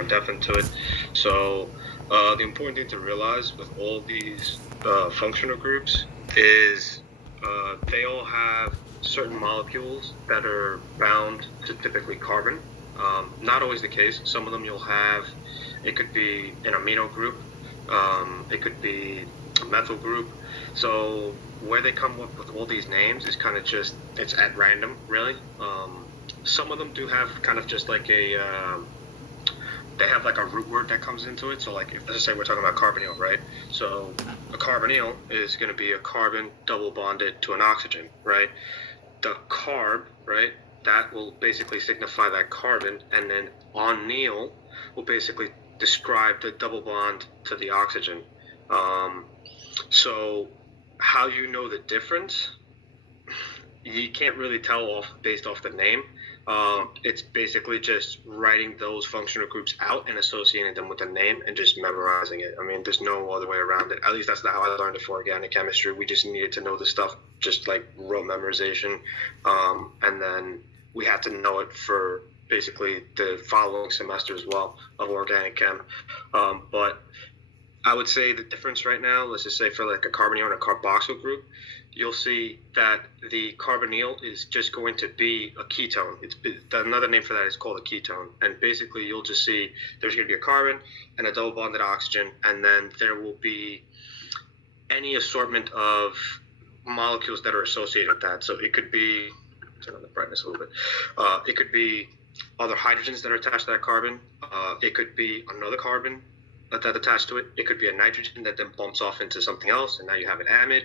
in depth into it. So the important thing to realize with all these functional groups is they all have certain molecules that are bound to typically carbon. Not always the case. Some of them you'll have, it could be an amino group, it could be a methyl group. So where they come up with all these names is kind of just, it's at random, really. Some of them do have kind of just like they have like a root word that comes into it. So like, if, let's just say we're talking about carbonyl, right? So a carbonyl is going to be a carbon double bonded to an oxygen, right? The carb, right? That will basically signify that carbon, and then onyl will basically describe the double bond to the oxygen. So how you know the difference, you can't really tell based off the name. It's basically just writing those functional groups out and associating them with the name and just memorizing it. I mean, there's no other way around it. At least that's not how I learned it for organic chemistry. We just needed to know the stuff, just like rote memorization. And then we had to know it for basically the following semester as well of organic chem. But I would say the difference right now, let's just say for like a carbonyl and a carboxyl group, you'll see that the carbonyl is just going to be a ketone. It's another name for that is called a ketone. And basically you'll just see there's going to be a carbon and a double bonded oxygen, and then there will be any assortment of molecules that are associated with that. So it could be, turn on the brightness a little bit, it could be other hydrogens that are attached to that carbon. It could be another carbon that attached to it. It could be a nitrogen that then bumps off into something else, and now you have an amide.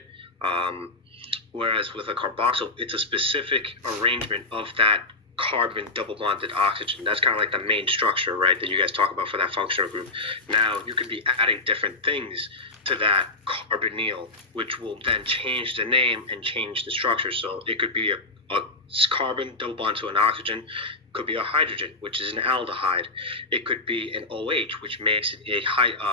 Whereas with a carboxyl, it's a specific arrangement of that carbon double bonded oxygen. That's kind of like the main structure, right, that you guys talk about for that functional group. Now, you could be adding different things to that carbonyl, which will then change the name and change the structure. So it could be a carbon double bond to an oxygen, could be a hydrogen, which is an aldehyde. It could be an OH, which makes it a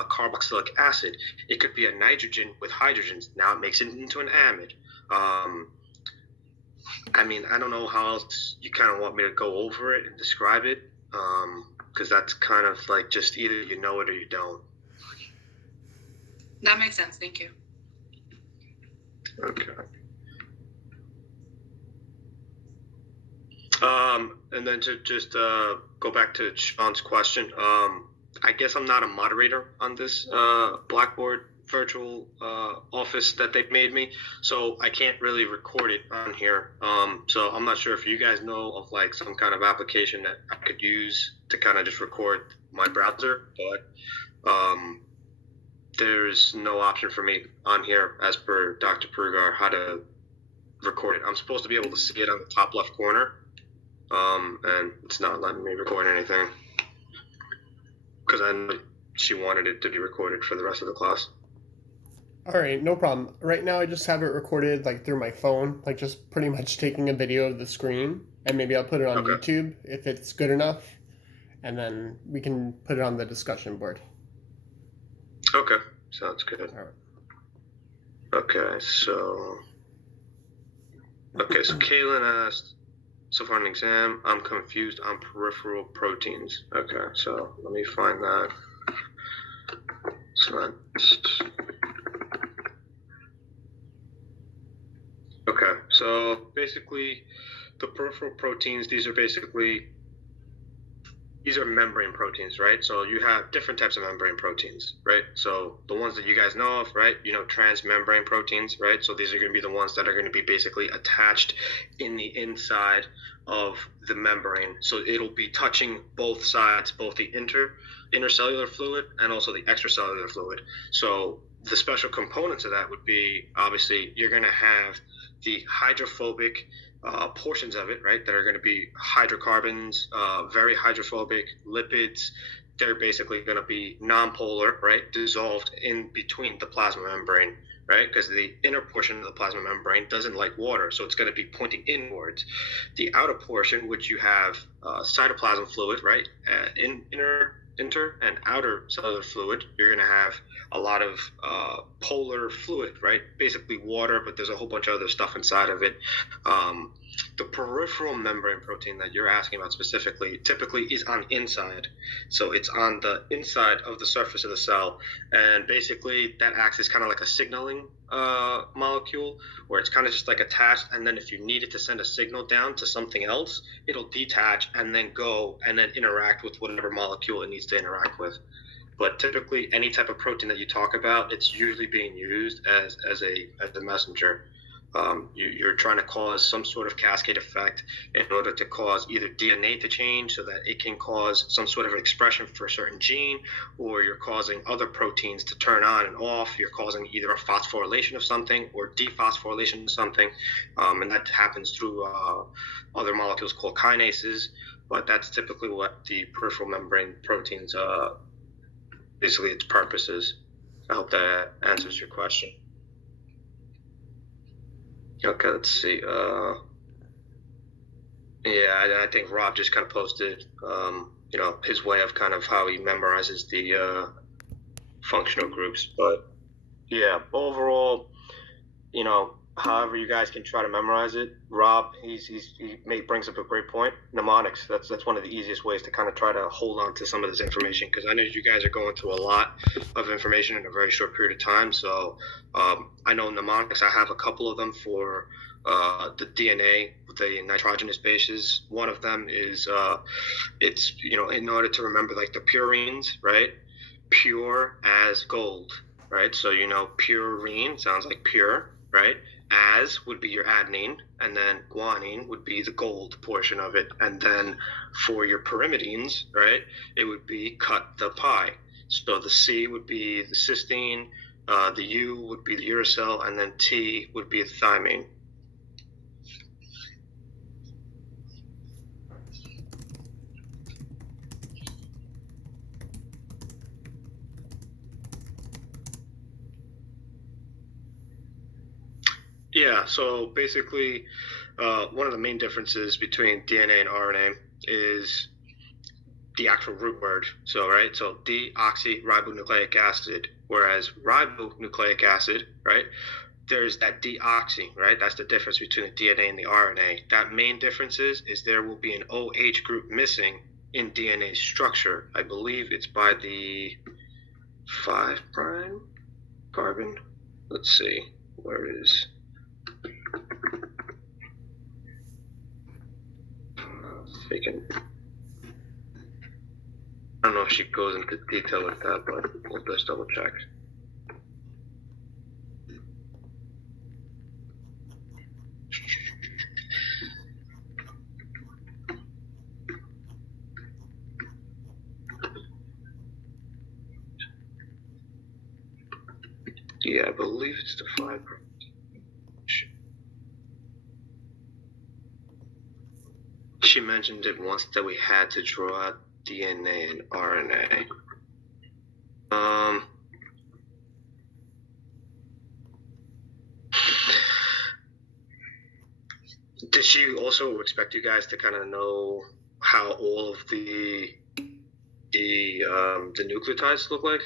carboxylic acid. It could be a nitrogen with hydrogens. Now it makes it into an amide. I mean, I don't know how else you kind of want me to go over it and describe it, because that's kind of like just either you know it or you don't. That makes sense. Thank you. Okay. And then to just go back to Sean's question, I guess I'm not a moderator on this Blackboard virtual office that they've made me, so I can't really record it on here. So I'm not sure if you guys know of like some kind of application that I could use to kind of just record my browser, but there's no option for me on here as per Dr. Prugar how to record it. I'm supposed to be able to see it on the top left corner. And it's not letting me record anything because I know she wanted it to be recorded for the rest of the class. All right, no problem. Right now I just have it recorded like through my phone, like just pretty much taking a video of the screen, and maybe I'll put it on YouTube if it's good enough, and then we can put it on the discussion board. Okay, sounds good. All right. Okay, so Kaylin asked, so for an exam, I'm confused on peripheral proteins. Okay, so let me find that. Okay, so basically the peripheral proteins, these are membrane proteins, right? So you have different types of membrane proteins, right? So the ones that you guys know of, right? You know, transmembrane proteins, right? So these are going to be the ones that are going to be basically attached in the inside of the membrane. So it'll be touching both sides, both the intercellular fluid and also the extracellular fluid. So the special components of that would be, obviously, you're going to have the hydrophobic portions of it, right, that are going to be hydrocarbons, very hydrophobic lipids. They're basically going to be nonpolar, right, dissolved in between the plasma membrane, right, because the inner portion of the plasma membrane doesn't like water, so it's going to be pointing inwards. The outer portion, which you have cytoplasm fluid, right, inner and outer cellular fluid, you're going to have a lot of polar fluid, right? Basically water, but there's a whole bunch of other stuff inside of it. the peripheral membrane protein that you're asking about specifically typically is on inside. So it's on the inside of the surface of the cell. And basically, that acts as kind of like a signaling molecule where it's kind of just like attached. And then if you need it to send a signal down to something else, it'll detach and then go and then interact with whatever molecule it needs to interact with. But typically, any type of protein that you talk about, it's usually being used as a messenger. You're trying to cause some sort of cascade effect in order to cause either DNA to change so that it can cause some sort of expression for a certain gene, or you're causing other proteins to turn on and off. You're causing either a phosphorylation of something or dephosphorylation of something, and that happens through other molecules called kinases. But that's typically what the peripheral membrane proteins, basically, its purpose is. I hope that answers your question. Okay, let's see. Yeah, I think Rob just kind of posted, his way of kind of how he memorizes the functional groups. But yeah, overall, however you guys can try to memorize it. Rob, brings up a great point. Mnemonics. That's one of the easiest ways to kind of try to hold on to some of this information, because I know you guys are going through a lot of information in a very short period of time. So I know mnemonics. I have a couple of them for the DNA, the nitrogenous bases. One of them is it's in order to remember like the purines, right? Pure as gold, right? So purine sounds like pure, right? As would be your adenine, and then guanine would be the gold portion of it. And then for your pyrimidines, right, it would be cut the pie. So the C would be the cysteine, the U would be the uracil, and then T would be the thymine. Yeah, so basically, one of the main differences between DNA and RNA is the actual root word. So, right, so deoxyribonucleic acid, whereas ribonucleic acid, right, there's that deoxy, right? That's the difference between the DNA and the RNA. That main difference is there will be an OH group missing in DNA structure. I believe it's by the 5' carbon. Let's see, where is taken. I don't know if she goes into detail with that, but we'll just double check. Yeah, I believe it's the 5'. She mentioned it once that we had to draw out DNA and RNA. Did she also expect you guys to kind of know how all of the nucleotides look like?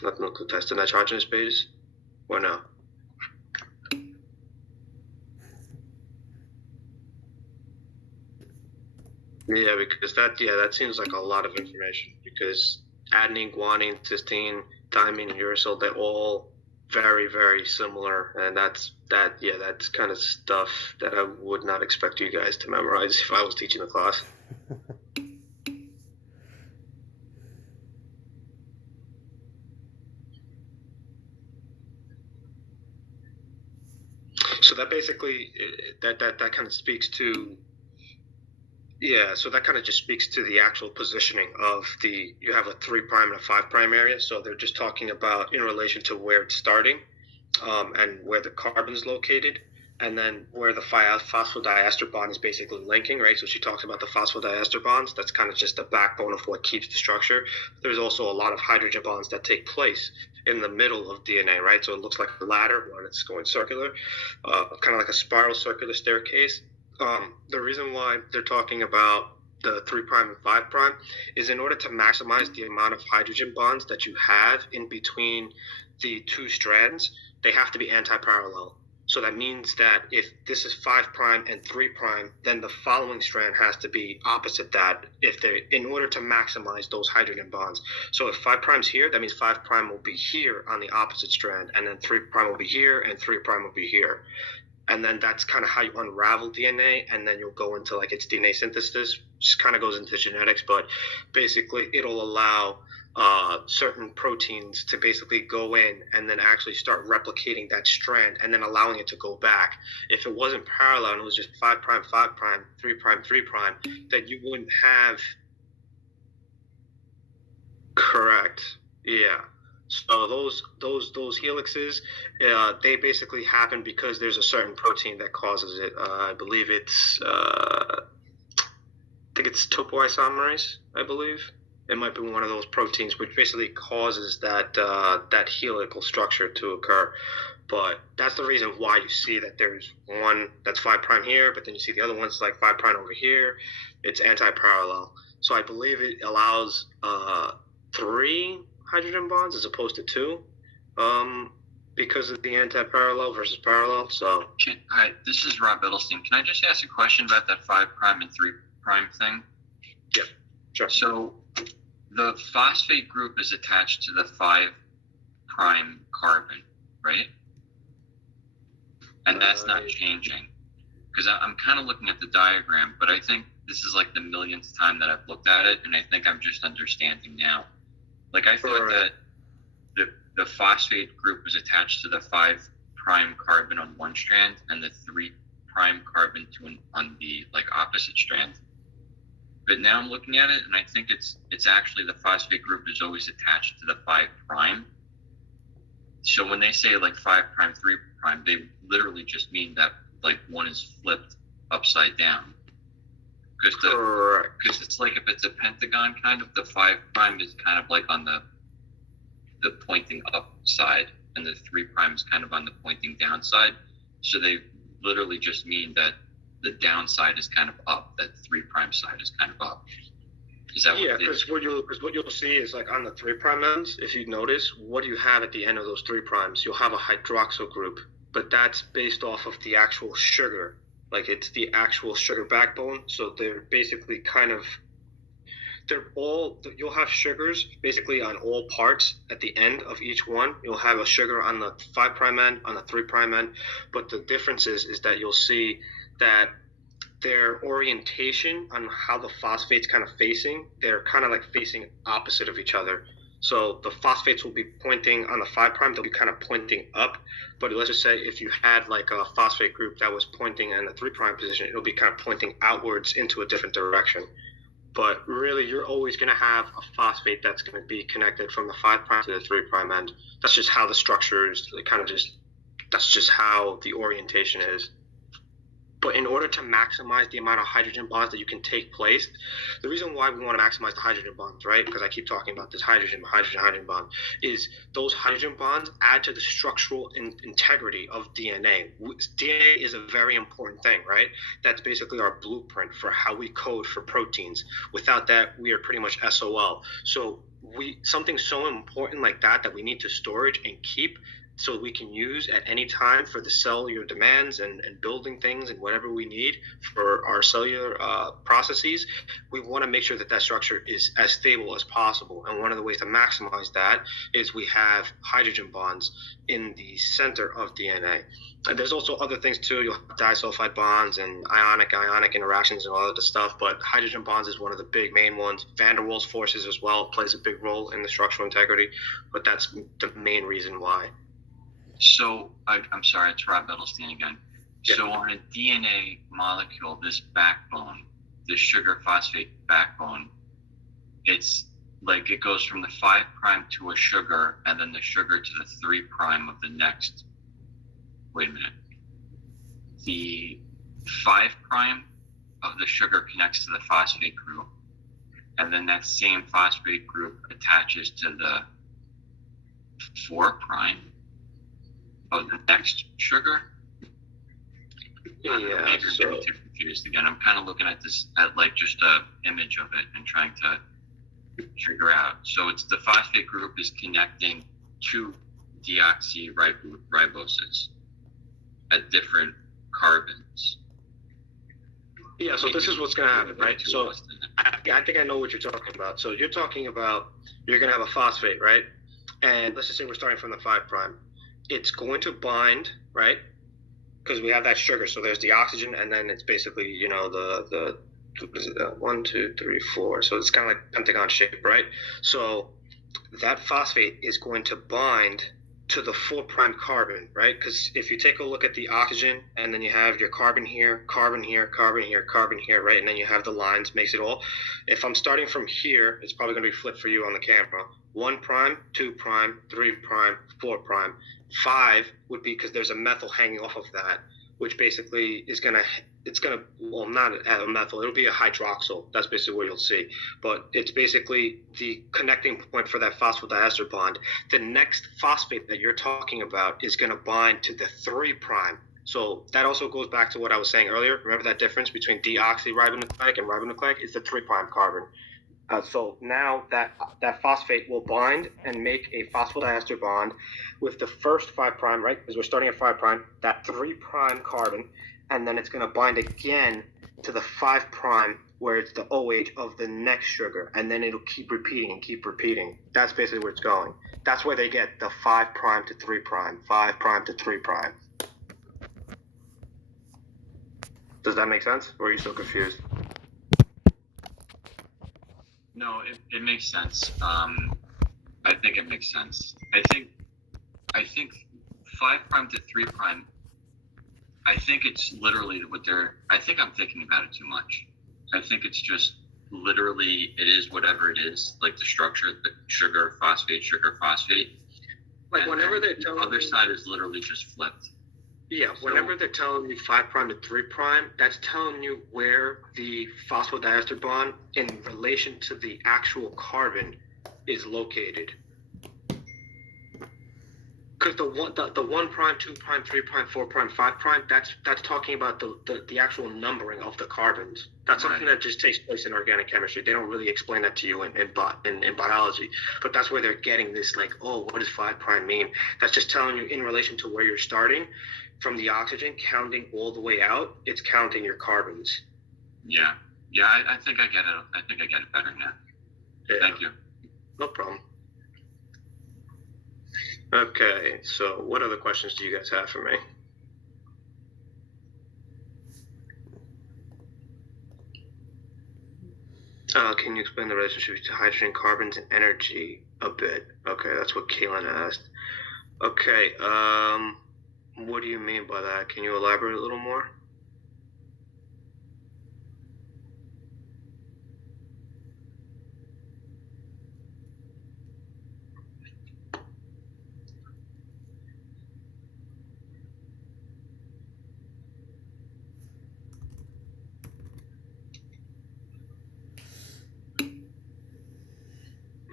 Not nucleotides, the nitrogenous base, or no? Yeah, because that seems like a lot of information, because adenine, guanine, cysteine, thymine, and uracil, they're all very, very similar, and that's kind of stuff that I would not expect you guys to memorize if I was teaching the class. So that basically that kind of speaks to. Yeah, so that kind of just speaks to the actual positioning of you have a 3' and a 5' area. So they're just talking about in relation to where it's starting, and where the carbon's located, and then where the phosphodiester bond is basically linking, right? So she talks about the phosphodiester bonds. That's kind of just the backbone of what keeps the structure. There's also a lot of hydrogen bonds that take place in the middle of DNA, right? So it looks like a ladder when it's going circular, kind of like a spiral circular staircase. The reason why they're talking about the 3' and 5' is in order to maximize the amount of hydrogen bonds that you have in between the two strands, they have to be anti-parallel. So that means that if this is 5 prime and 3 prime, then the following strand has to be opposite that if they in order to maximize those hydrogen bonds. So if 5 prime's here, that means 5 prime will be here on the opposite strand, and then 3 prime will be here, and 3 prime will be here. And then that's kind of how you unravel DNA, and then you'll go into like its DNA synthesis, which kind of goes into genetics, but basically it'll allow certain proteins to basically go in and then actually start replicating that strand and then allowing it to go back. If it wasn't parallel and it was just 5 prime, 5 prime, 3 prime, 3 prime, then you wouldn't have. Correct. Yeah. So those helixes, they basically happen because there's a certain protein that causes it. I believe I think it's topoisomerase. I believe it might be one of those proteins which basically causes that helical structure to occur. But that's the reason why you see that there's one that's 5 prime here, but then you see the other one's like 5 prime over here. It's anti-parallel. So I believe it allows 3 hydrogen bonds as opposed to 2, because of the anti-parallel versus parallel. So Hi, this is Rob Edelstein. Can I just ask a question about that 5 prime and 3 prime thing? Yeah, sure. So the phosphate group is attached to the 5 prime carbon, right? And that's not changing. Because I'm kind of looking at the diagram, but I think this is like the millionth time that I've looked at it, and I think I'm just understanding now. Like I thought that the phosphate group was attached to the 5 prime carbon on one strand and the 3 prime carbon on the like opposite strand. But now I'm looking at it, and I think it's actually the phosphate group is always attached to the 5 prime. So when they say like 5 prime, 3 prime, they literally just mean that like one is flipped upside down. Because it's like if it's a pentagon, kind of the 5 prime is kind of like on the pointing up side, and the 3 prime is kind of on the pointing down side. So they literally just mean that the downside is kind of up, that 3 prime side is kind of up. Is that yeah, because what you'll see is like on the 3 prime ends, if you notice, what do you have at the end of those 3 primes? You'll have a hydroxyl group, but that's based off of the actual sugar. Like it's the actual sugar backbone. So they're basically you'll have sugars basically on all parts at the end of each one. You'll have a sugar on the 5 prime end, on the 3 prime end. But the difference is that you'll see that their orientation on how the phosphates kind of facing, they're kind of like facing opposite of each other. So the phosphates will be pointing on the 5 prime, they'll be kind of pointing up. But let's just say if you had like a phosphate group that was pointing in the 3 prime position, it'll be kind of pointing outwards into a different direction. But really, you're always going to have a phosphate that's going to be connected from the 5 prime to the 3 prime end. That's just how the structure is, that's just how the orientation is. But in order to maximize the amount of hydrogen bonds that you can take place, the reason why we want to maximize the hydrogen bonds, right? Because I keep talking about this hydrogen bond, is those hydrogen bonds add to the structural integrity of DNA. DNA is a very important thing, right? That's basically our blueprint for how we code for proteins. Without that, we are pretty much SOL. So something so important like that we need to storage and keep so we can use at any time for the cellular demands and building things and whatever we need for our cellular processes, we want to make sure that structure is as stable as possible. And one of the ways to maximize that is we have hydrogen bonds in the center of DNA. And there's also other things too. You'll have disulfide bonds and ionic interactions and all of the stuff, but hydrogen bonds is one of the big main ones. Van der Waals forces as well plays a big role in the structural integrity, but that's the main reason why. So, I'm sorry, it's Rob Edelstein again. Yeah. So on a DNA molecule, this backbone, this sugar phosphate backbone, it's like it goes from the 5 prime to a sugar, and then the sugar to the 3 prime of the next. Wait a minute. The 5 prime of the sugar connects to the phosphate group, and then that same phosphate group attaches to the 4 prime of the next sugar. Yeah, maybe I'm getting too confused again. I'm kind of looking at this at like just a image of it and trying to figure out. So it's the phosphate group is connecting 2 deoxyriboses, at different carbons. Yeah, so this is what's going to happen, right? So I think I know what you're talking about. So you're talking about you're going to have a phosphate, right? And let's just say we're starting from the 5 prime. It's going to bind, right? Because we have that sugar. So there's the oxygen, and then it's basically, the 1, 2, 3, 4. So it's kind of like pentagon shape, right? So that phosphate is going to bind to the 4 prime carbon, right? Because if you take a look at the oxygen, and then you have your carbon here, carbon here, carbon here, carbon here, right? And then you have the lines, makes it all. If I'm starting from here, it's probably going to be flipped for you on the camera. 1 prime, 2 prime, 3 prime, 4 prime. 5 would be because there's a methyl hanging off of that, which basically is going to, well, not a methyl, it'll be a hydroxyl. That's basically what you'll see. But it's basically the connecting point for that phosphodiester bond. The next phosphate that you're talking about is going to bind to the 3 prime. So that also goes back to what I was saying earlier. Remember that difference between deoxyribonucleic and ribonucleic is the 3 prime carbon. So now that phosphate will bind and make a phosphodiester bond with the first 5 prime, right? Because we're starting at 5 prime, that 3 prime carbon, and then it's going to bind again to the 5 prime where it's the OH of the next sugar, and then it'll keep repeating and keep repeating. That's basically where it's going. That's where they get the 5 prime to 3 prime, 5 prime to 3 prime. Does that make sense? Or are you so confused? No, it makes sense. I think it makes sense. I think 5 prime to 3 prime. I think it's literally what they're. I think I'm thinking about it too much. I think it's just literally it is whatever it is, like the structure, the sugar, phosphate. Like and whenever they're telling the other side is literally just flipped. Yeah, whenever they're telling you 5 prime to 3 prime, that's telling you where the phosphodiester bond in relation to the actual carbon is located. Because the 1 prime, 2 prime, 3 prime, 4 prime, 5 prime, that's talking about the actual numbering of the carbons. That's something that just takes place in organic chemistry. They don't really explain that to you in biology. But that's where they're getting this, like, oh, what does 5 prime mean? That's just telling you in relation to where you're starting from the oxygen, counting all the way out, it's counting your carbons. Yeah, I think I get it. I think I get it better now. Yeah. Thank you. No problem. Okay, so what other questions do you guys have for me? Can you explain the relationship between hydrogen, carbons, and energy a bit? Okay, that's what Kaylin asked. Okay, what do you mean by that? Can you elaborate a little more?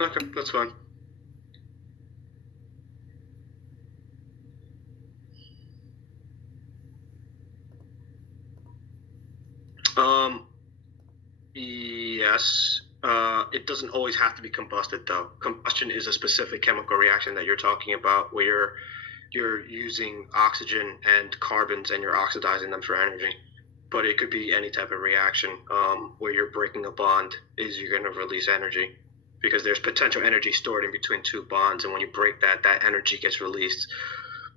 Okay, that's fine. Yes. It doesn't always have to be combusted, though. Combustion is a specific chemical reaction that you're talking about, where you're using oxygen and carbons and you're oxidizing them for energy. But it could be any type of reaction where you're breaking a bond is you're going to release energy, because there's potential energy stored in between 2 bonds, and when you break that energy gets released.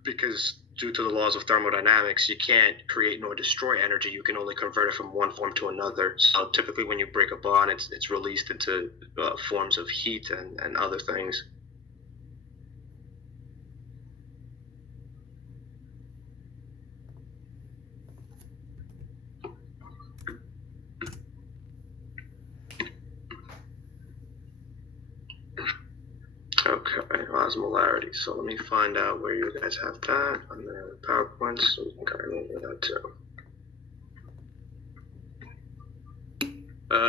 Because due to the laws of thermodynamics, you can't create nor destroy energy. You can only convert it from one form to another. So typically when you break a bond, it's released into forms of heat and other things. Okay, osmolarity. So let me find out where you guys have that on the PowerPoint, so we can kind of go over that too.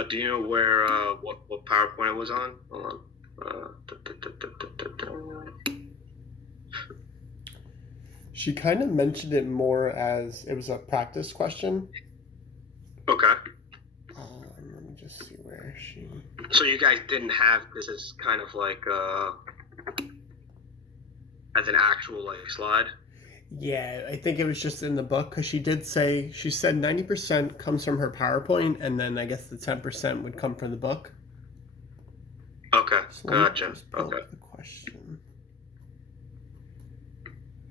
Do you know where what PowerPoint it was on? Hold on. She kind of mentioned it more as it was a practice question. Okay. Let me just see where she. So you guys didn't have this as kind of like as an actual like slide? Yeah, I think it was just in the book because she said 90% comes from her PowerPoint, and then I guess the 10% would come from the book. Okay, So let me gotcha. just pull Okay. up the question.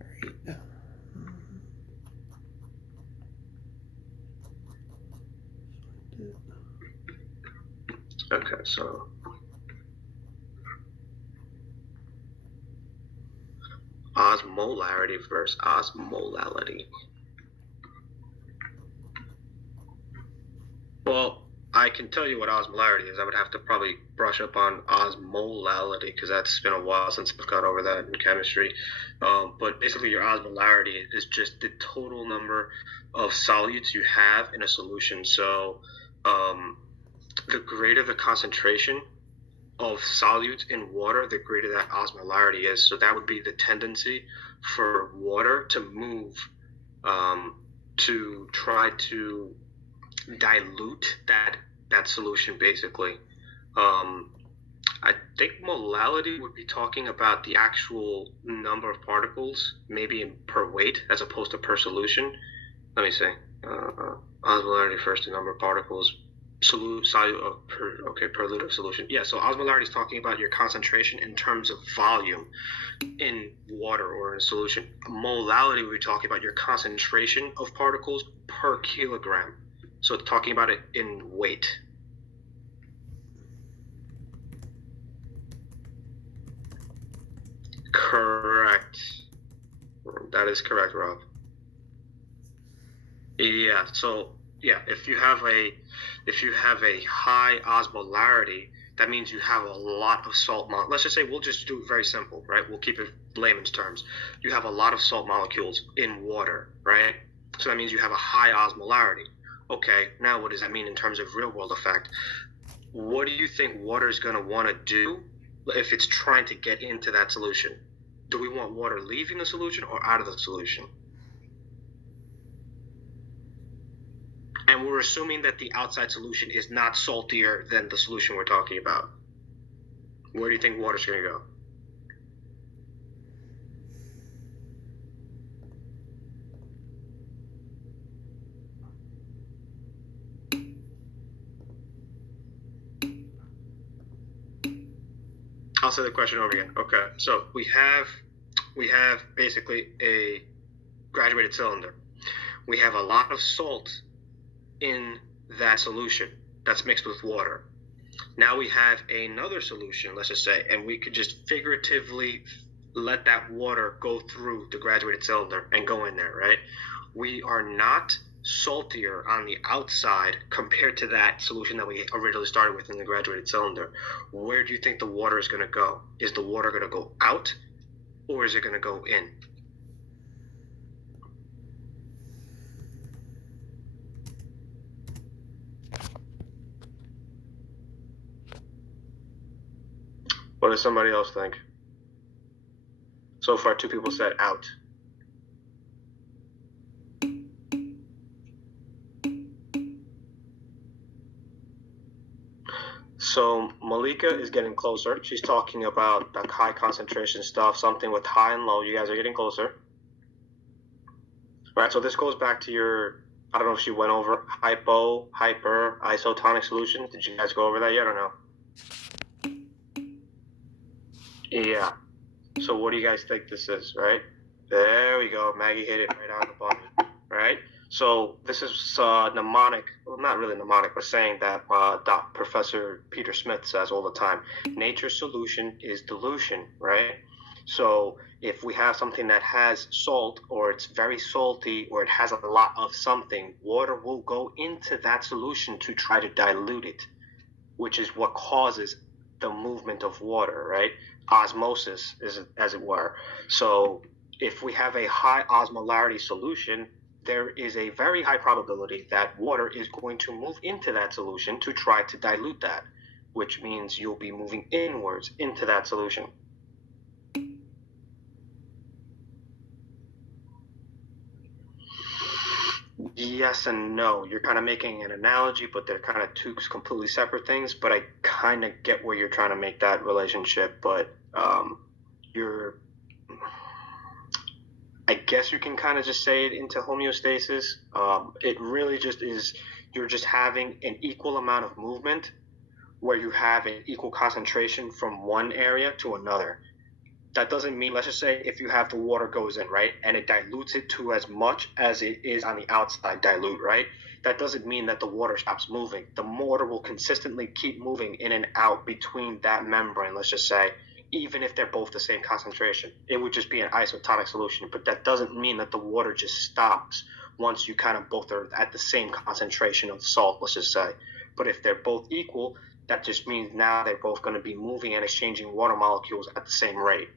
All right. Okay, so osmolarity versus osmolality. Well, I can tell you what osmolarity is. I would have to probably brush up on osmolality because that's been a while since I've gone over that in chemistry. But basically, your osmolarity is just the total number of solutes you have in a solution. So um, the greater the concentration of solutes in water, the greater that osmolarity is. So that would be the tendency for water to move um, to try to dilute that solution basically. I think molality would be talking about the actual number of particles, maybe in per weight as opposed to per solution. Let me see. Osmolarity refers to number of particles. Per liter of solution. Yeah, so osmolarity is talking about your concentration in terms of volume in water or in a solution. Molality, we're talking about your concentration of particles per kilogram. So it's talking about it in weight. Correct. That is correct, Rob. Yeah. So yeah, if you have a high osmolarity, that means you have a lot of salt. Let's just say we'll just do it very simple, right? We'll keep it layman's terms. You have a lot of salt molecules in water, right? So that means you have a high osmolarity. Okay. Now what does that mean in terms of real world effect? What do you think water is going to want to do if it's trying to get into that solution? Do we want water leaving the solution or out of the solution? And we're assuming that the outside solution is not saltier than the solution we're talking about. Where do you think water's going to go? I'll say the question over again. Okay, so we have basically a graduated cylinder. We have a lot of salt in that solution that's mixed with water. Now we have another solution, let's just say, and we could just figuratively let that water go through the graduated cylinder and go in there, right? We are not saltier on the outside compared to that solution that we originally started with in the graduated cylinder. Where do you think the water is going to go? Is the water going to go out or is it going to go in? What does somebody else think? So far, 2 people said out. So Malika is getting closer. She's talking about the high concentration stuff, something with high and low. You guys are getting closer. Right, so this goes back to your, I don't know if she went over hyper, isotonic solution. Did you guys go over that yet or no? Yeah. So what do you guys think this is, right? There we go. Maggie hit it right on the button, right? So this is mnemonic, well, not really mnemonic, but saying that Professor Peter Smith says all the time. Nature's solution is dilution, right? So if we have something that has salt or it's very salty or it has a lot of something, water will go into that solution to try to dilute it, which is what causes the movement of water, right? Osmosis, as it were. So if we have a high osmolarity solution, there is a very high probability that water is going to move into that solution to try to dilute that, which means you'll be moving inwards into that solution. Yes and no. You're kind of making an analogy, but they're kind of two completely separate things. But I kind of get where you're trying to make that relationship. But you're I guess you can kind of just say it into homeostasis. It really just is, you're just having an equal amount of movement where you have an equal concentration from one area to another. That doesn't mean, let's just say if you have the water goes in, right, and it dilutes it to as much as it is on the outside dilute, right? That doesn't mean that the water stops moving. The water will consistently keep moving in and out between that membrane, let's just say, even if they're both the same concentration. It would just be an isotonic solution, but that doesn't mean that the water just stops once you kind of both are at the same concentration of salt, let's just say. But if they're both equal, that just means now they're both going to be moving and exchanging water molecules at the same rate.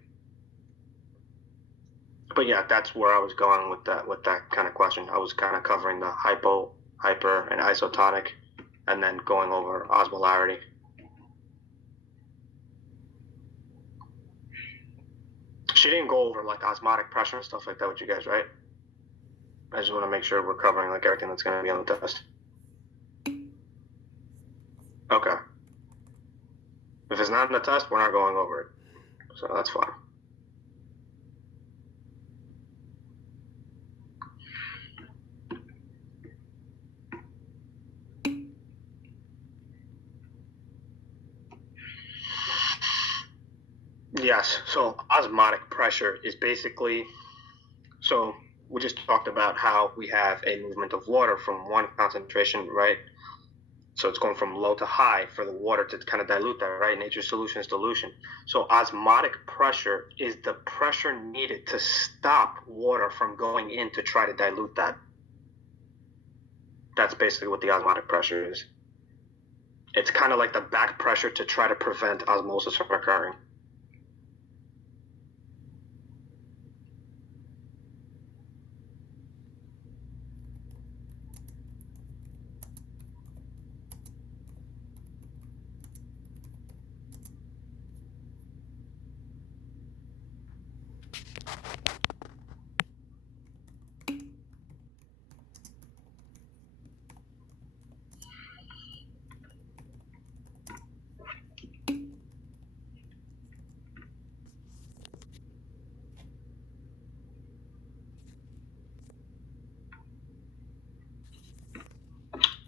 But yeah, that's where I was going with that kind of question. I was kind of covering the hypo, hyper, and isotonic, and then going over osmolarity. She didn't go over like osmotic pressure and stuff like that with you guys, right? I just want to make sure we're covering like everything that's going to be on the test. Okay. If it's not in the test, we're not going over it. So that's fine. Yes, so osmotic pressure is basically, so we just talked about how we have a movement of water from one concentration, right? So it's going from low to high for the water to kind of dilute that, right? Nature's solution is dilution. So osmotic pressure is the pressure needed to stop water from going in to try to dilute that. That's basically what the osmotic pressure is. It's kind of like the back pressure to try to prevent osmosis from occurring.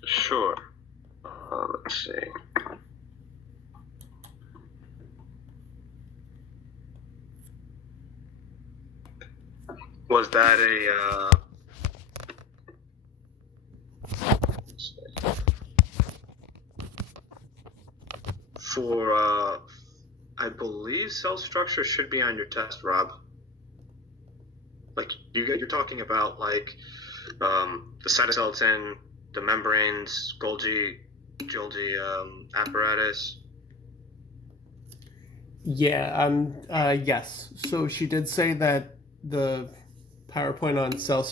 Sure. Let's see. Was that a for I believe cell structure should be on your test, Rob. Like you're talking about like the cytoskeleton, the membranes, Golgi apparatus. Yeah, yes. So she did say that the PowerPoint on cell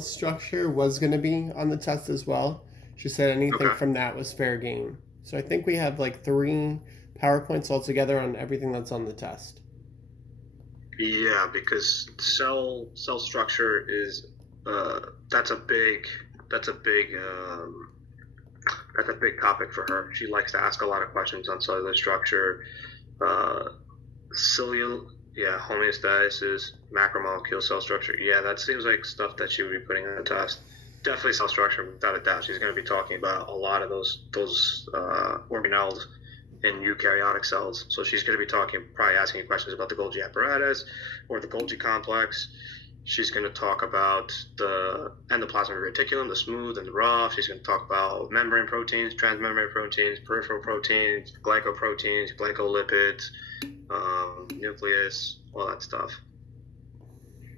structure was going to be on the test as well. She said anything from that was fair game. So I think we have like 3 PowerPoints altogether on everything that's on the test. Yeah, because cell structure is that's a big topic for her. She likes to ask a lot of questions on cellular structure, homeostasis, macromolecule cell structure. Yeah, that seems like stuff that she would be putting on the test. Definitely cell structure, without a doubt. She's going to be talking about a lot of those organelles in eukaryotic cells. So she's going to be probably asking you questions about the Golgi apparatus or the Golgi complex. She's going to talk about the endoplasmic reticulum, the smooth and the rough. She's going to talk about membrane proteins, transmembrane proteins, peripheral proteins, glycoproteins, glycolipids, nucleus, all that stuff.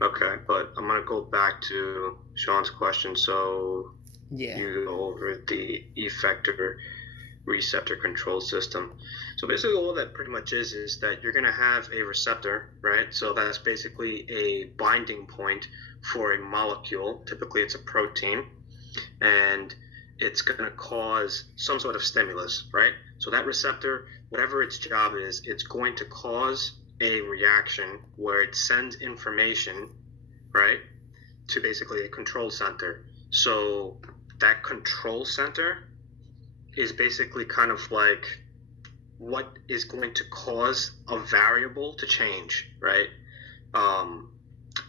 Okay, but I'm going to go back to Sean's question. So you go over the effector receptor control system. So basically all that pretty much is that you're going to have a receptor, right? So that's basically a binding point for a molecule. Typically it's a protein, and it's going to cause some sort of stimulus, right? So that receptor, whatever its job is, it's going to cause a reaction where it sends information, right, to basically a control center. So that control center is basically kind of like what is going to cause a variable to change, right?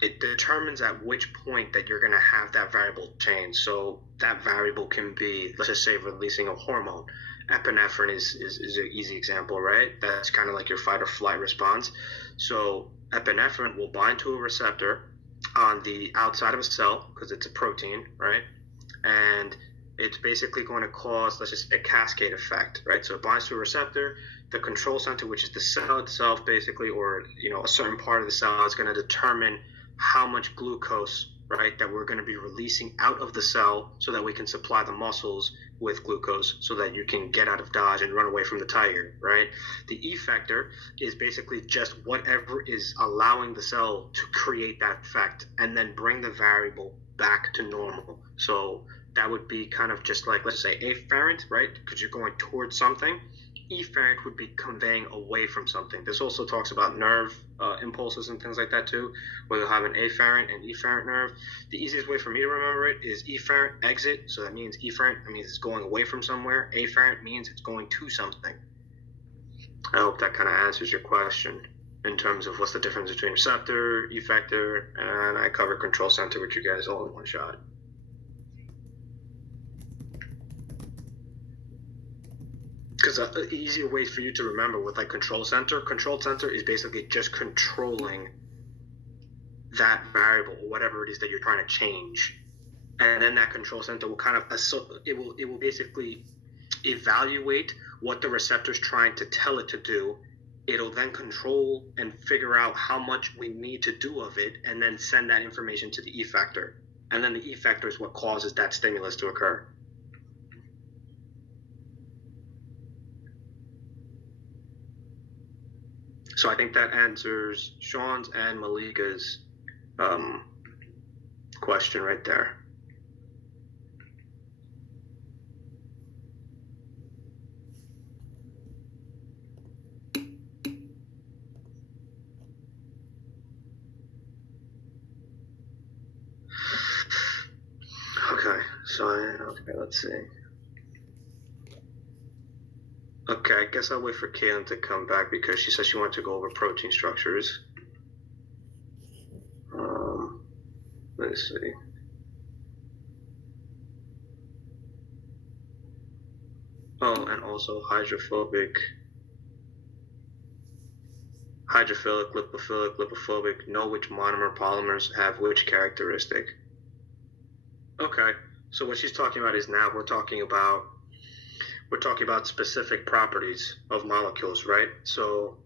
it determines at which point that you're going to have that variable change. So that variable can be, let's just say, releasing a hormone. Epinephrine is an easy example, right? That's kind of like your fight or flight response. So epinephrine will bind to a receptor on the outside of a cell because it's a protein, right? And it's basically going to cause, let's just say, a cascade effect, right? So it binds to a receptor. The control center, which is the cell itself, basically, or a certain part of the cell, is going to determine how much glucose, right, that we're going to be releasing out of the cell so that we can supply the muscles with glucose so that you can get out of Dodge and run away from the tiger, right? The effector is basically just whatever is allowing the cell to create that effect and then bring the variable back to normal. So that would be kind of just like, let's say, afferent, right? Because you're going towards something. Efferent would be conveying away from something. This also talks about nerve impulses and things like that too, where you'll have an afferent and efferent nerve. The easiest way for me to remember it is efferent, exit. So that means efferent, that means it's going away from somewhere. Afferent means it's going to something. I hope that kind of answers your question in terms of what's the difference between receptor, effector, and I cover control center with you guys all in one shot. Because an easier way for you to remember with like control center is basically just controlling that variable or whatever it is that you're trying to change, and then that control center will kind of it will basically evaluate what the receptor is trying to tell it to do. It'll then control and figure out how much we need to do of it, and then send that information to the effector, and then the effector is what causes that stimulus to occur. So I think that answers Sean's and Malika's question right there. Okay, let's see. Okay, I guess I'll wait for Kaylin to come back because she said she wanted to go over protein structures. Let's see. Oh, and also hydrophilic, lipophobic, know which monomer polymers have which characteristic. Okay, so what she's talking about is now we're talking about specific properties of molecules, right? So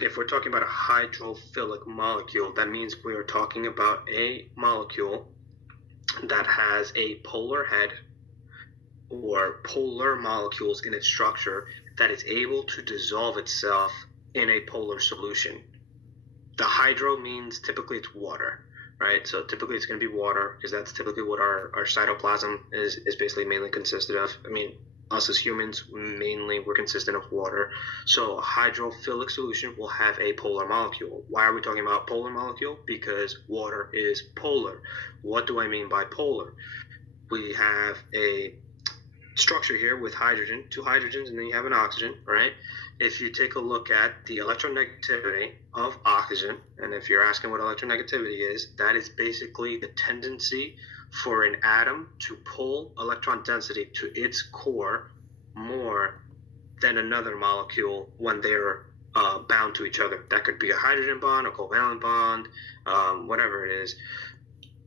if we're talking about a hydrophilic molecule, that means we are talking about a molecule that has a polar head or polar molecules in its structure that is able to dissolve itself in a polar solution. The hydro means typically it's water, right? So typically it's going to be water because that's typically what our cytoplasm is basically mainly consisted of. I mean, us as humans, mainly we're consistent of water. So a hydrophilic solution will have a polar molecule. Why are we talking about polar molecule? Because water is polar. What do I mean by polar? We have a structure here with hydrogen, two hydrogens, and then you have an oxygen, right? If you take a look at the electronegativity of oxygen, and if you're asking what electronegativity is, that is basically the tendency for an atom to pull electron density to its core more than another molecule when they're bound to each other. That could be a hydrogen bond, a covalent bond, whatever it is.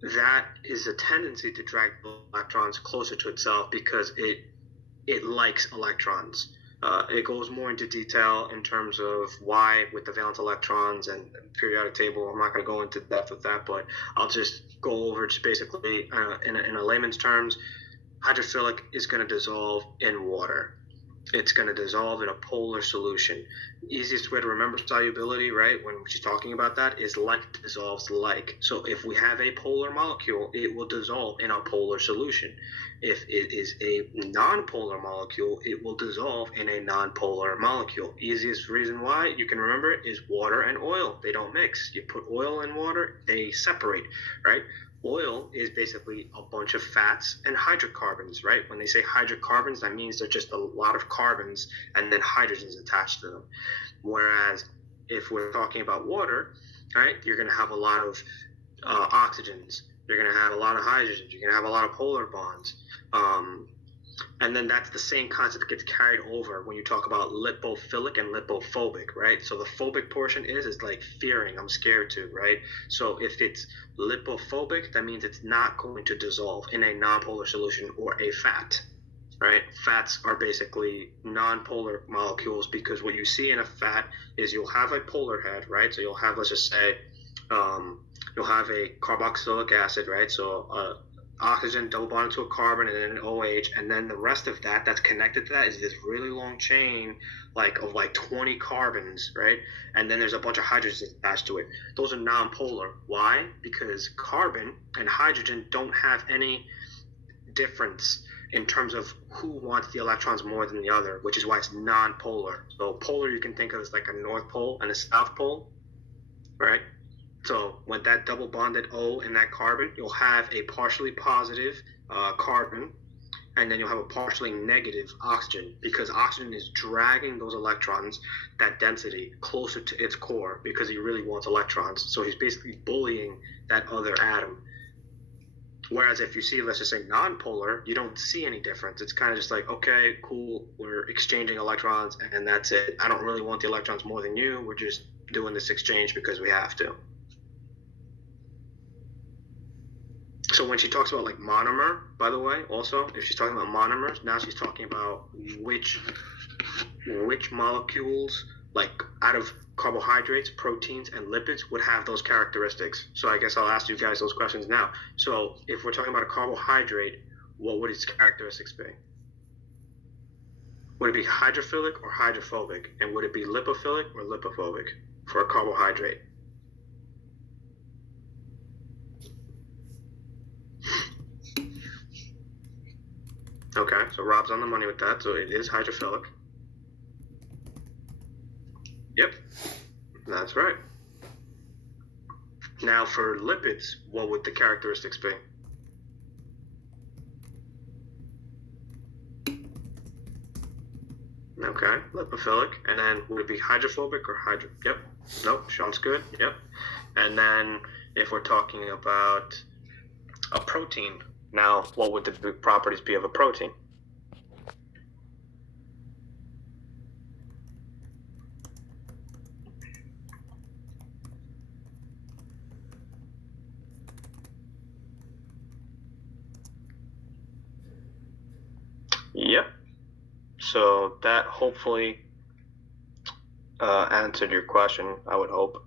That is a tendency to drag electrons closer to itself because it likes electrons. It goes more into detail in terms of why with the valence electrons and periodic table. I'm not going to go into depth with that, but I'll just go over just basically in a layman's terms. Hydrophilic is going to dissolve in water. It's going to dissolve in a polar solution. Easiest way to remember solubility, right, when she's talking about that, is like dissolves like. So if we have a polar molecule, it will dissolve in a polar solution. If it is a non-polar molecule, it will dissolve in a non-polar molecule. Easiest reason why you can remember it is water and oil. They don't mix. You put oil and water, they separate, right? Oil is basically a bunch of fats and hydrocarbons, right? When they say hydrocarbons, that means they're just a lot of carbons and then hydrogens attached to them. Whereas if we're talking about water, right? You're going to have a lot of oxygens. You're going to have a lot of hydrogens. You're going to have a lot of polar bonds. And then that's the same concept that gets carried over when you talk about lipophilic and lipophobic, right? So the phobic portion is like fearing, I'm scared to, right? So if it's lipophobic, that means it's not going to dissolve in a nonpolar solution or a fat, right? Fats are basically nonpolar molecules because what you see in a fat is you'll have a polar head, right? So you'll have, let's just say, you'll have a carboxylic acid, right? So oxygen double bonded to a carbon and then an OH, and then the rest of that that's connected to that is this really long chain of 20 carbons, right? And then there's a bunch of hydrogens attached to it. Those are nonpolar. Why? Because carbon and hydrogen don't have any difference in terms of who wants the electrons more than the other, which is why it's nonpolar. So polar you can think of as like a north pole and a south pole, right? So with that double bonded O in that carbon, you'll have a partially positive carbon, and then you'll have a partially negative oxygen, because oxygen is dragging those electrons, that density, closer to its core because he really wants electrons. So he's basically bullying that other atom. Whereas if you see, let's just say, nonpolar, you don't see any difference. It's kind of just like, okay, cool, we're exchanging electrons and that's it. I don't really want the electrons more than you. We're just doing this exchange because we have to. So when she talks about like monomer, by the way, also, if she's talking about monomers, now she's talking about which molecules, like out of carbohydrates, proteins, and lipids would have those characteristics. So I guess I'll ask you guys those questions now. So if we're talking about a carbohydrate, what would its characteristics be? Would it be hydrophilic or hydrophobic? And would it be lipophilic or lipophobic for a carbohydrate? Okay, so Rob's on the money with that. So it is hydrophilic. Yep, that's right. Now for lipids, what would the characteristics be? Okay, lipophilic. And then would it be hydrophobic or hydro? Yep. Nope, Sean's good. Yep. And then if we're talking about a protein, now what would the properties be of a protein? Yep. So that hopefully answered your question, I would hope.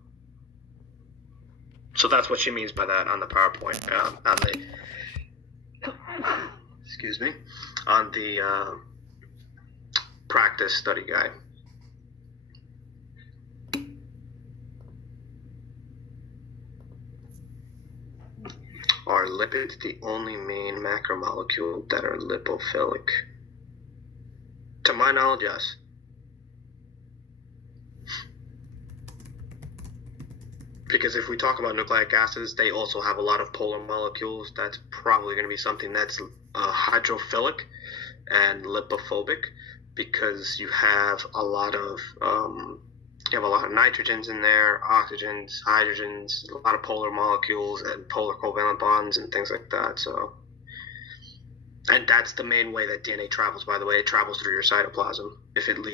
So that's what she means by that on the PowerPoint, on the excuse me, on the practice study guide. Are lipids the only main macromolecule that are lipophilic? To my knowledge, yes. Because if we talk about nucleic acids, they also have a lot of polar molecules. That's probably going to be something that's hydrophilic and lipophobic, because you have a lot of nitrogens in there, oxygens, hydrogens, a lot of polar molecules and polar covalent bonds and things like that. So, and that's the main way that DNA travels. By the way, it travels through your cytoplasm if it leaves